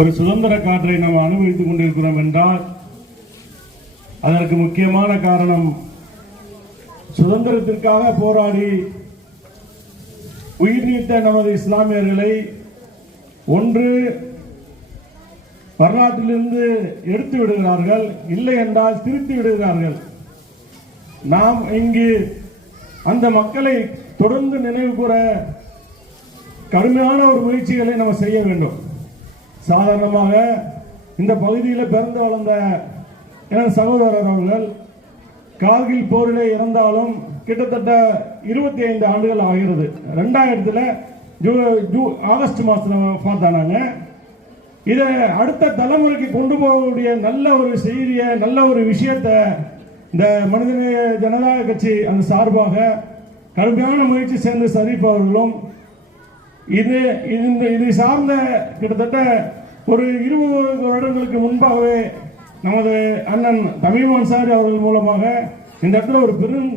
ஒரு சுதந்திர காற்றை நாம் அனுபவித்துக் கொண்டிருக்கிறோம் என்றால் அதற்கு முக்கியமான காரணம் சுதந்திரத்திற்காக போராடி உயிர் நீத்த நமது இஸ்லாமியர்களை ஒன்று வரலாற்றிலிருந்து எடுத்து விடுகிறார்கள், இல்லை என்றால் திருத்தி விடுகிறார்கள். நாம் இங்கு அந்த மக்களை தொடர்ந்து நினைவு கூற கடுமையான ஒரு முயற்சிகளை நம்ம செய்ய வேண்டும். சாதாரணமாக இந்த பகுதியில் பிறந்து வளர்ந்த எனது சகோதரர் அவர்கள் கார்கில் போரிலே இறந்தாலும் கிட்டத்தட்ட 25 ஆண்டுகள் ஆகிறது. 2000 ஆகஸ்ட் மாதம் பார்த்தானாங்க. இதை அடுத்த தலைமுறைக்கு கொண்டு போகக்கூடிய நல்ல ஒரு செய்தியை, நல்ல ஒரு விஷயத்தை இந்த மனிதநேய ஜனநாயக கட்சி அந்த சார்பாக கடுமையான முயற்சி சேர்ந்து ஷரீப் அவர்களும் இது சார்ந்த கிட்டத்தட்ட ஒரு 20 வருடங்களுக்கு முன்பாகவே நமது அண்ணன் தமீம் அன்சாரி அவர்கள் மூலமாக இந்த இடத்துல ஒரு பெரும்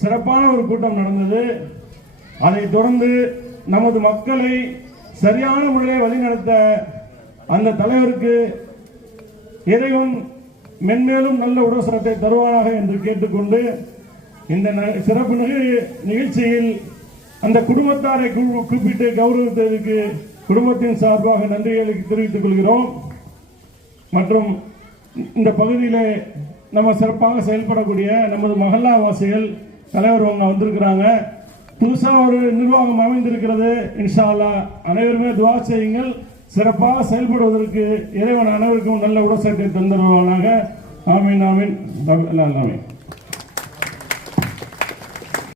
சிறப்பான ஒரு கூட்டம் நடந்தது. அதைத் தொடர்ந்து நமது மக்களை சரியான முறையில் வழிநடத்த அந்த தலைவருக்கு இறைவன் மென்மேலும் நல்ல உடசரத்தை தருவானாக என்று கேட்டுக்கொண்டு இந்த சிறப்பு நிகழ்ச்சியில் அந்த குடும்பத்தாரை கூப்பிட்டு கௌரவித்ததற்கு குடும்பத்தின் சார்பாக நன்றிகளை தெரிவித்துக் கொள்கிறோம். மற்றும் இந்த பகுதியிலே நம்ம சிறப்பாக செயல்படக்கூடிய நமது மஹல்லா வாசிகள் தலைவர் அவங்க வந்திருக்கிறாங்க. புதுசாக ஒரு நிர்வாகம் அமைந்திருக்கிறது. இன்ஷா அல்லாஹ் அனைவருமே துஆ செய்யுங்கள். சிறப்பாக செயல்படுவதற்கு இறைவன் அனைவருக்கும் நல்ல உடசத்தை தந்தருவானாக. ஆமீன் ஆமீன்.